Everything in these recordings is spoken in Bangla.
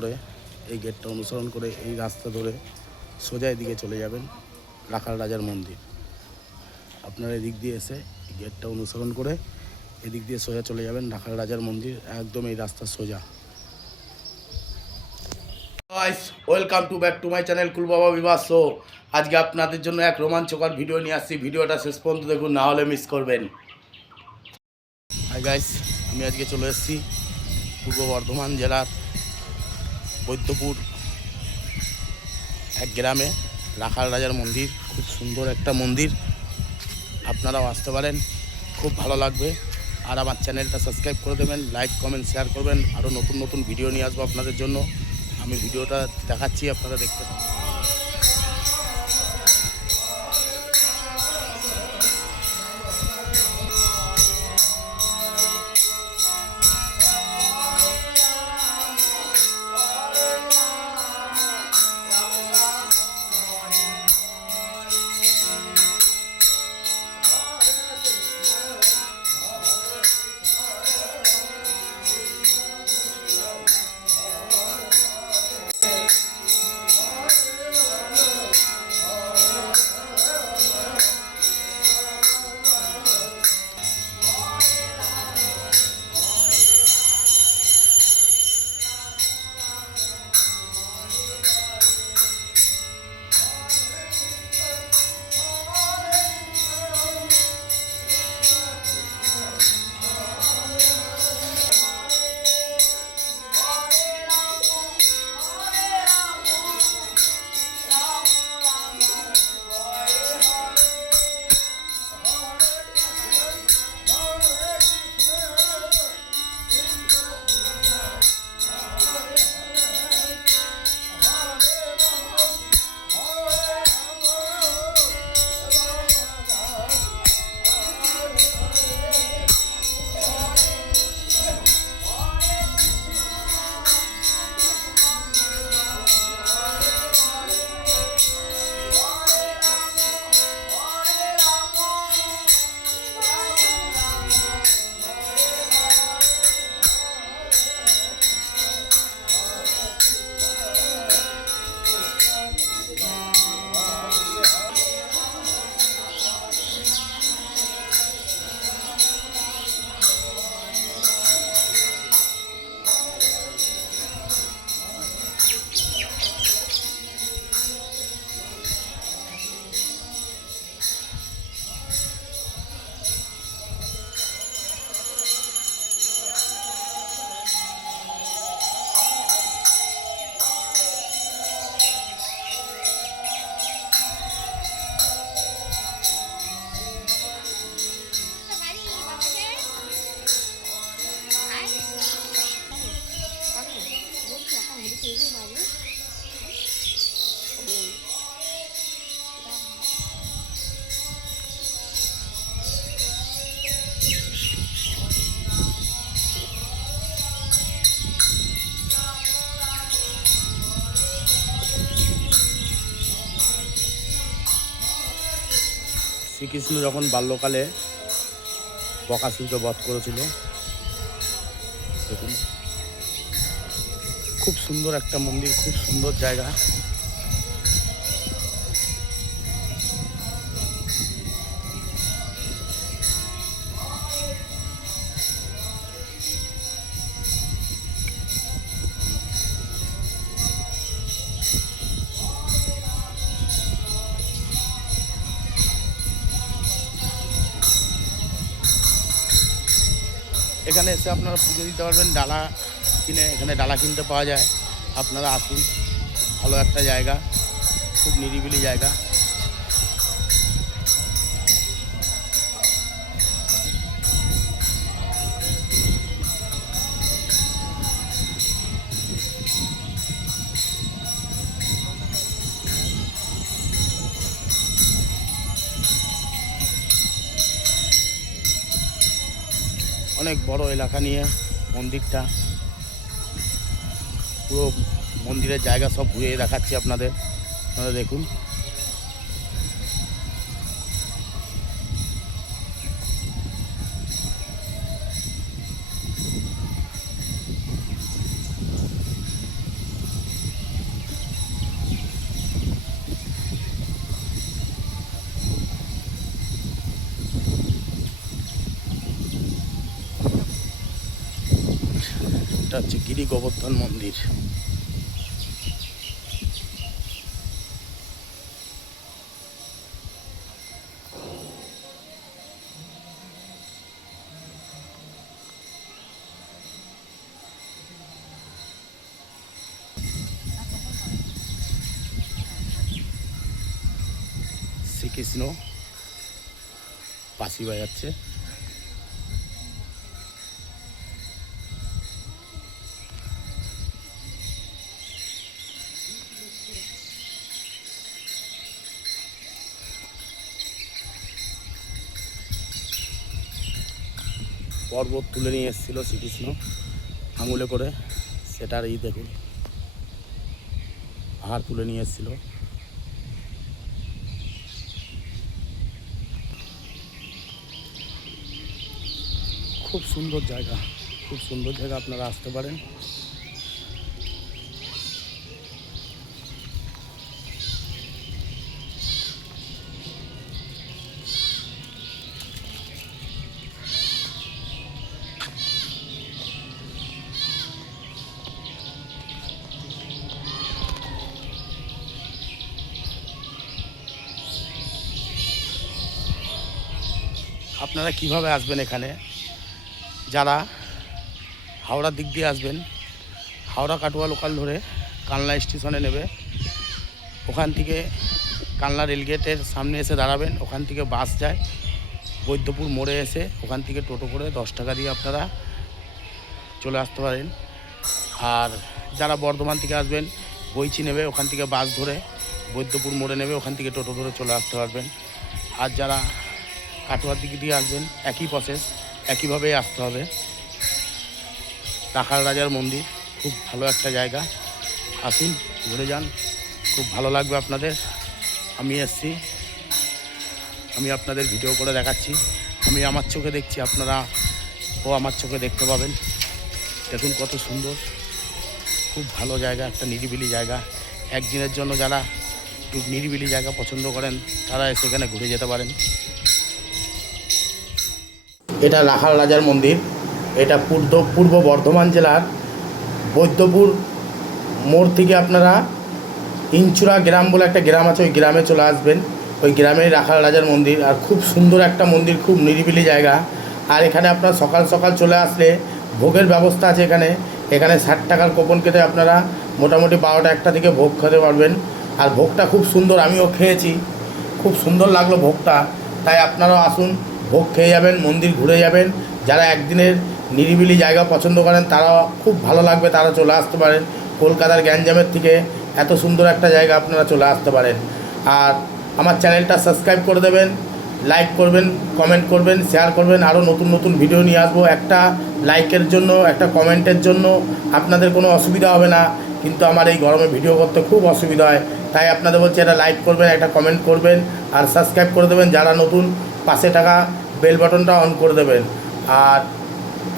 করে, এই গেটটা অনুসরণ করে এই রাস্তা ধরে সোজা এদিকে চলে যাবেন রাখাল রাজার মন্দির। আপনারা এদিক দিয়ে এসে গেটটা অনুসরণ করে এদিক দিয়ে সোজা চলে যাবেন রাখাল রাজার মন্দির, একদম এই রাস্তা সোজা। Guys, welcome to back to my channel cool বাবা বিবাহ শো। আজকে আপনাদের জন্য এক রোমাঞ্চকর ভিডিও নিয়ে আসছি, ভিডিওটা শেষ পর্যন্ত দেখুন, না হলে মিস করবেন। হাই গাইস, আমি আজকে চলে এসেছি পূর্ব বর্ধমান জেলার বৈদ্যপুর এক গ্রামে রাখাল রাজার মন্দির। খুব সুন্দর একটা মন্দির, আপনারাও আসতে পারেন, খুব ভালো লাগবে। আর আমার চ্যানেলটা সাবস্ক্রাইব করে দেবেন, লাইক কমেন্ট শেয়ার করবেন। আরও নতুন নতুন ভিডিও নিয়ে আসবো আপনাদের জন্য। আমি ভিডিওটা দেখাচ্ছি, আপনারা দেখতে পাবেন। শ্রীকৃষ্ণ যখন বাল্যকালে বকাসুরকে বধ করেছিল, দেখুন খুব সুন্দর একটা মন্দির, খুব সুন্দর জায়গা। এখানে এসে আপনারা পুজো দিতে পারবেন, ডালা কিনে, এখানে ডালা কিনতে পাওয়া যায়। আপনারা আসুন, ভালো একটা জায়গা, খুব নিরিবিলি জায়গা। অনেক বড় এলাকা নিয়ে মন্দিরটা, পুরো মন্দিরের জায়গা সব ঘুরে দেখাচ্ছি আপনাদের, আপনারা দেখুন। এটা হচ্ছে গিরি গোবর্ধন মন্দির। শ্রীকৃষ্ণ বাঁশি বাজাচ্ছে। পর্বত তুলে নিয়ে এসেছিল শ্রীকৃষ্ণ আঙুলে করে, সেটার এই দেখুন পাহাড় তুলে নিয়ে এসেছিল। খুব সুন্দর জায়গা, খুব সুন্দর জায়গা, আপনারা আসতে পারেন। আপনারা কিভাবে আসবেন এখানে, যারা হাওড়ার দিক দিয়ে আসবেন, হাওড়া কাটোয়া লোকাল ধরে কালনা স্টেশনে নেবে, ওখান থেকে কালনা রেলগেটের সামনে এসে দাঁড়াবেন, ওখান থেকে বাস যায় বৈদ্যপুর মোড়ে, এসে ওখান থেকে টোটো করে 10 টাকা দিয়ে আপনারা চলে আসতে পারেন। আর যারা বর্ধমান থেকে আসবেন, বইচি নেবে, ওখান থেকে বাস ধরে বৈদ্যপুর মোড়ে নেবে, ওখান থেকে টোটো ধরে চলে আসতে পারবেন। আর যারা কাটোয়ার দিক দিয়ে আসবেন, একই প্রসেস, একইভাবেই আসতে হবে। রাখাল রাজার মন্দির খুব ভালো একটা জায়গা, আসুন ঘুরে যান, খুব ভালো লাগবে আপনাদের। আমি এসছি, আমি আপনাদের ভিডিও করে দেখাচ্ছি, আমি আমার চোখে দেখছি, আপনারা আমার চোখে দেখতে পাবেন। দেখুন কত সুন্দর, খুব ভালো জায়গা, একটা নিরিবিলি জায়গা। একদিনের জন্য যারা একটু নিরিবিলি জায়গা পছন্দ করেন, তারা সেখানে ঘুরে যেতে পারেন। এটা রাখাল রাজার মন্দির, এটা পূর্ব বর্ধমান জেলার বৈদ্যপুর মোড় থেকে আপনারা ইঞ্চুরা গ্রাম বলে একটা গ্রাম আছে, ওই গ্রামে চলে আসবেন। ওই গ্রামেই রাখাল রাজার মন্দির, আর খুব সুন্দর একটা মন্দির, খুব নিরিবিলি জায়গা। আর এখানে আপনারা সকাল সকাল চলে আসলে ভোগের ব্যবস্থা আছে এখানে। 60 টাকার কুপন কেটে আপনারা মোটামুটি 12টা 1টা থেকে ভোগ খেতে পারবেন। আর ভোগটা খুব সুন্দর, আমিও খেয়েছি, খুব সুন্দর লাগলো ভোগটা। তাই আপনারাও আসুন, ভোগ খেয়ে যাবেন, মন্দির ঘুরে যাবেন। যারা একদিনের নিরিবিলি জায়গা পছন্দ করেন, তারা খুব ভালো লাগবে, তারা চলে আসতে পারেন। কলকাতার গ্যাঞ্জামের থেকে এত সুন্দর একটা জায়গা আপনারা চলে আসতে পারেন। আর আমার চ্যানেলটা সাবস্ক্রাইব করে দেবেন, লাইক করবেন, কমেন্ট করবেন, শেয়ার করবেন। আরও নতুন নতুন ভিডিও নিয়ে আসবো। একটা লাইকের জন্য, একটা কমেন্টের জন্য আপনাদের কোনো অসুবিধা হবে না, কিন্তু আমার এই গরমে ভিডিও করতে খুব অসুবিধা হয়। তাই আপনাদের বলছি, একটা লাইক করবেন, একটা কমেন্ট করবেন, আর সাবস্ক্রাইব করে দেবেন। যারা নতুন, পাশে থাকা বেল বাটনটা অন করে দেবেন। আর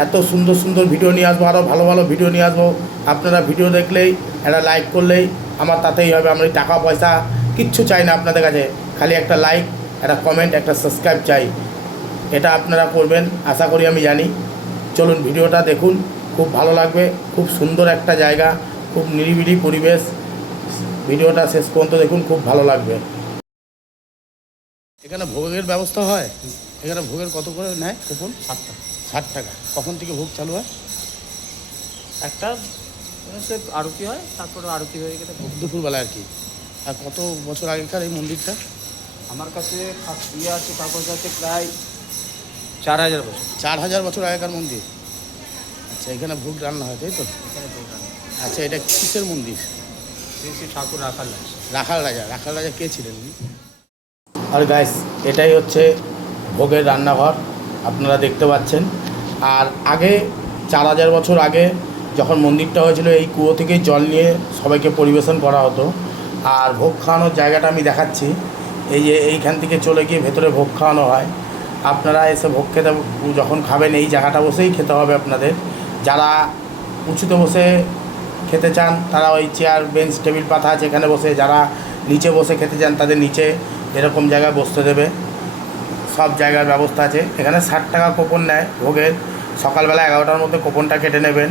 এত সুন্দর সুন্দর ভিডিও নিয়ে আসবো, আরও ভালো ভালো ভিডিও নিয়ে আসবো। আপনারা ভিডিও দেখলেই, একটা লাইক করলেই আমার তাতেই হবে। আমরা এই টাকা পয়সা কিচ্ছু চাই না আপনাদের কাছে, খালি একটা লাইক, একটা কমেন্ট, একটা সাবস্ক্রাইব চাই। এটা আপনারা করবেন আশা করি, আমি জানি। চলুন ভিডিওটা দেখুন, খুব ভালো লাগবে। খুব সুন্দর একটা জায়গা, খুব নিরিবিলি পরিবেশ। ভিডিওটা শেষ পর্যন্ত দেখুন, খুব ভালো লাগবে। এখানে ভোগের ব্যবস্থা হয়? এখানে ভোগের কত করে নেয় কুপন? 60 টাকা। কখন থেকে ভোগ চালু হয়? একটা সে আরতি হয়, তারপরে আরতি হয়ে গেলে ভোগ। দুপুরবেলা আর কি। আর কত বছর আগেকার এই মন্দিরটা? আমার কাছে ইয়ে আছে, কাগজ আছে, প্রায় 4000 বছর। 4000 বছর আগেকার মন্দির। আচ্ছা, এখানে ভোগ রান্না হয়, তাই তো? এখানে ভোগ রান্না। আচ্ছা, এটা কিসের মন্দির? শ্রী ঠাকুর রাখাল রাজা। রাখাল রাজা। রাখাল রাজা কে ছিলেন? আর গাইস, এটাই হচ্ছে ভোগের রান্নাঘর, আপনারা দেখতে পাচ্ছেন। আর আগে 4000 বছর আগে যখন মন্দিরটা হয়েছিল, এই কুয়ো থেকেই জল নিয়ে সবাইকে পরিবেশন করা হতো। আর ভোগ খাওয়ানোর জায়গাটা আমি দেখাচ্ছি। এই যে এইখান থেকে চলে গিয়ে ভেতরে ভোগ খাওয়ানো হয়। আপনারা এসে ভোগ খেতে যখন খাবেন, এই জায়গাটা বসেই খেতে হবে আপনাদের। যারা উঁচুতে বসে খেতে চান, তারা ওই চেয়ার, বেঞ্চ, টেবিল পাতা আছে, এখানে বসে। যারা নিচে বসে খেতে চান, তাদের নিচে এরকম জায়গায় বসতে দেবে। সব জায়গার ব্যবস্থা আছে। এখানে 60 টাকা কুপন নেয় ভোগের। সকালবেলা 11টার মধ্যে কুপনটা কেটে নেবেন।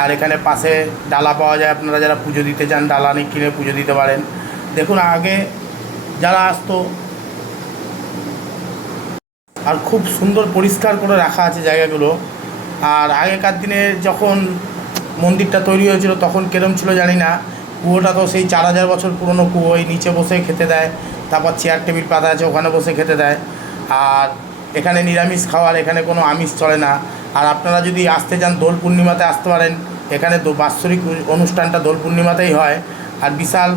আর এখানে পাশে ডালা পাওয়া যায়, আপনারা যারা পুজো দিতে চান ডালা কিনে পুজো দিতে পারেন। দেখুন আগে যারা আসতো, আর খুব সুন্দর পরিষ্কার করে রাখা আছে জায়গাগুলো। আর আগেকার দিনে যখন মন্দিরটা তৈরি হয়েছিল তখন কিরম ছিল জানি না, কুয়োটা তো সেই 4000 বছর পুরনো কুয়ো, এই নিচে বসে খেতে দেয়, তারপর চেয়ার টেবিল পাতা আছে ওখানে বসে খেতে দেয়। আর এখানে নিরামিষ খাওয়ার, এখানে কোনো আমিষ চলে না। আর আপনারা যদি আসতে চান দোল পূর্ণিমাতে আসতে পারেন, এখানে বাৎসরিক অনুষ্ঠানটা দোল পূর্ণিমাতেই হয়, আর বিশাল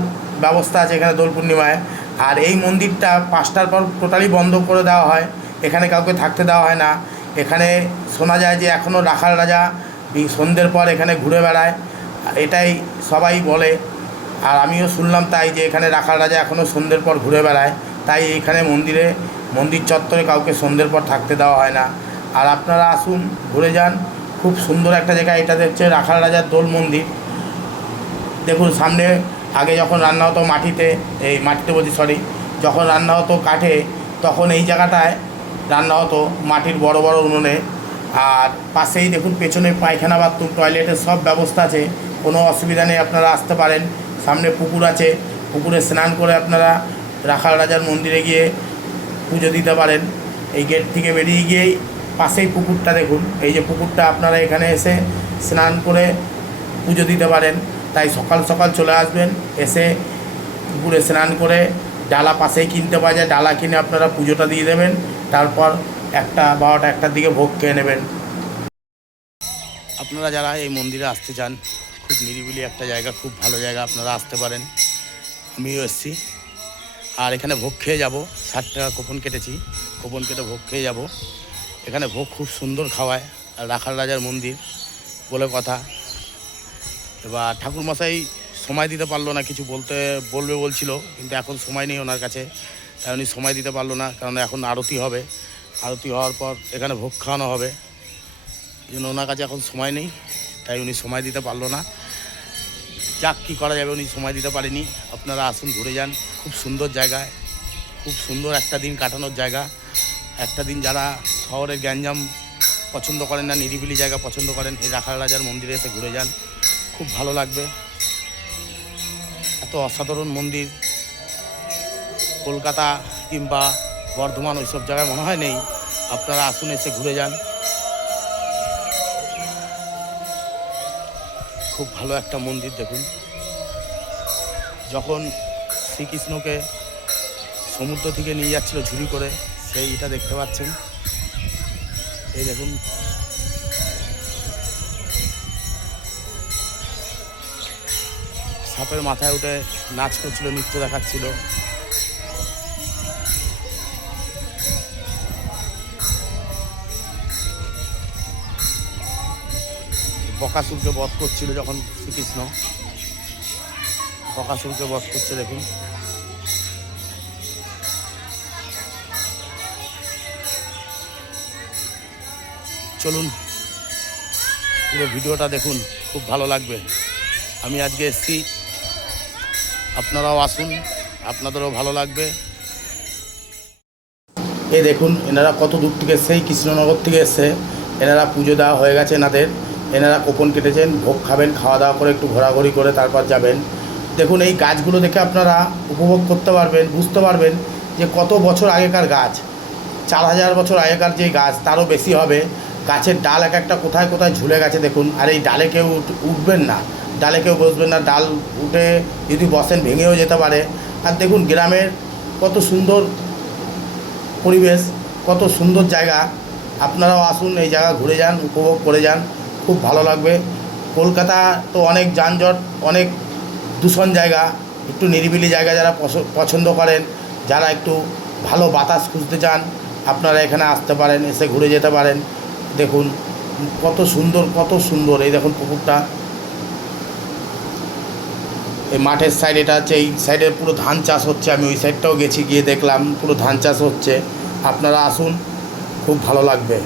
ব্যবস্থা আছে এখানে দোল পূর্ণিমায়। আর এই মন্দিরটা 5টার পর টোটালি বন্ধ করে দেওয়া হয়, এখানে কাউকে থাকতে দেওয়া হয় না। এখানে শোনা যায় যে এখনও রাখাল রাজা সন্ধ্যের পর এখানে ঘুরে বেড়ায়, এটাই সবাই বলে। আর আমিও শুনলাম তাই, যে এখানে রাখাল রাজা এখনও সন্ধ্যের পর ঘুরে বেড়ায়, তাই এখানে মন্দির চত্বরে কাউকে সন্ধ্যের পর থাকতে দেওয়া হয় না। আর আপনারা আসুন, ঘুরে যান, খুব সুন্দর একটা জায়গা। এটা হচ্ছে রাখাল রাজার দোল মন্দির। দেখুন সামনে আগে যখন রান্না হতো মাটিতে বলছি, যখন রান্না হতো কাঠে, তখন এই জায়গাটায় রান্না হতো মাটির বড় বড় উনুনে। আর পাশেই দেখুন পেছনে পায়খানা, বাথরুম, টয়লেটের সব ব্যবস্থা আছে, কোনো অসুবিধা নেই, আপনারা আসতে পারেন। সামনে পুকুর আছে, পুকুরে স্নান করে আপনারা রাখাল রাজার মন্দিরে গিয়ে পুজো দিতে পারেন। এই গেট থেকে বেরিয়ে গিয়েই পাশেই পুকুরটা দেখুন, এই যে পুকুরটা, আপনারা এখানে এসে স্নান করে পুজো দিতে পারেন। তাই সকাল সকাল চলে আসবেন, এসে পুকুরে স্নান করে ডালা পাশেই কিনতে পাওয়া যায়, ডালা কিনে আপনারা পুজোটা দিয়ে দেবেন। তারপর 12টা-1টার দিকে ভোগ খেয়ে নেবেন। আপনারা যারা এই মন্দিরে আসতে চান, খুব নিরিবিলি একটা জায়গা, খুব ভালো জায়গা, আপনারা আসতে পারেন। আমিও এসেছি। আর এখানে ভোগ খেয়ে যাব, 60 টাকা কুপন কেটেছি, কুপন কেটে ভোগ খেয়ে যাব। এখানে ভোগ খুব সুন্দর খাওয়ায়, আর রাখাল রাজার মন্দির বলে কথা। এবার ঠাকুরমশাই সময় দিতে পারলো না, কিছু বলবে বলছিল, কিন্তু এখন সময় নেই ওনার কাছে, তাই উনি সময় দিতে পারলো না, কারণ এখন আরতি হবে। আরতি হওয়ার পর এখানে ভোগ খাওয়ানো হবে, এই জন্য ওনার কাছে এখন সময় নেই, তাই উনি সময় দিতে পারলো না। যাক, কী করা যাবে, উনি সময় দিতে পারেনি। আপনারা আসুন, ঘুরে যান, খুব সুন্দর জায়গায়, খুব সুন্দর একটা দিন কাটানোর জায়গা। একটা দিন যারা শহরের গ্যাঞ্জাম পছন্দ করেন না, নিরিবিলি জায়গা পছন্দ করেন, এই রাখাল রাজার মন্দিরে এসে ঘুরে যান, খুব ভালো লাগবে। এত অসাধারণ মন্দির কলকাতা কিংবা বর্ধমান ওইসব জায়গায় মনে হয় নেই। আপনারা আসুন, এসে ঘুরে যান, খুব ভালো একটা মন্দির। দেখুন, যখন শ্রীকৃষ্ণকে সমুদ্র থেকে নিয়ে যাচ্ছিল ঝুড়ি করে, সেইটা দেখতে পাচ্ছেন। এই দেখুন, সাপের মাথায় উঠে নাচ করছিল, নৃত্য দেখাচ্ছিল। বকাসুরকে বধ করছিল যখন শ্রীকৃষ্ণ, বকাসুরকে বধ করছে। দেখুন, চলুন পুরো ভিডিওটা দেখুন, খুব ভালো লাগবে। আমি আজকে এসেছি, আপনারাও আসুন, আপনাদেরও ভালো লাগবে। এই দেখুন, এনারা কত দূর থেকে এসছে, কৃষ্ণনগর থেকে এসছে। এনারা পুজো দেওয়া হয়ে গেছে এনারা কুপন কেটেছেন, ভোগ খাবেন, খাওয়া দাওয়া করে একটু ঘোরাঘুরি করে তারপর যাবেন। দেখুন, এই গাছগুলো দেখে আপনারা উপভোগ করতে পারবেন, বুঝতে পারবেন যে কত বছর আগেকার গাছ। 4000 বছর আগেকার যে গাছ, তারও বেশি হবে। গাছের ডাল এক একটা কোথায় কোথায় ঝুলে গেছে দেখুন। আর এই ডালে কেউ উঠবেন না, ডালে কেউ বসবেন না, ডাল উঠে যদি বসেন ভেঙেও যেতে পারে। আর দেখুন গ্রামের কত সুন্দর পরিবেশ, কত সুন্দর জায়গা। আপনারাও আসুন, এই জায়গা ঘুরে যান, উপভোগ করে যান, খুব ভালো লাগবে। কলকাতা তো অনেক যানজট, অনেক দূষণ জায়গা, একটু নিরিবিলি জায়গা যারা পছন্দ করেন, যারা একটু ভালো বাতাস খুঁজতে চান, আপনারা এখানে আসতে পারেন, এসে ঘুরে যেতে পারেন। দেখুন কত সুন্দর, কত সুন্দর। এই দেখুন পুকুরটা, এই মাঠের সাইড, এটা হচ্ছে এই সাইডে পুরো ধান চাষ হচ্ছে। আমি ওই সাইডটাও গেছি, গিয়ে দেখলাম পুরো ধান চাষ হচ্ছে। আপনারা আসুন, খুব ভালো লাগবে।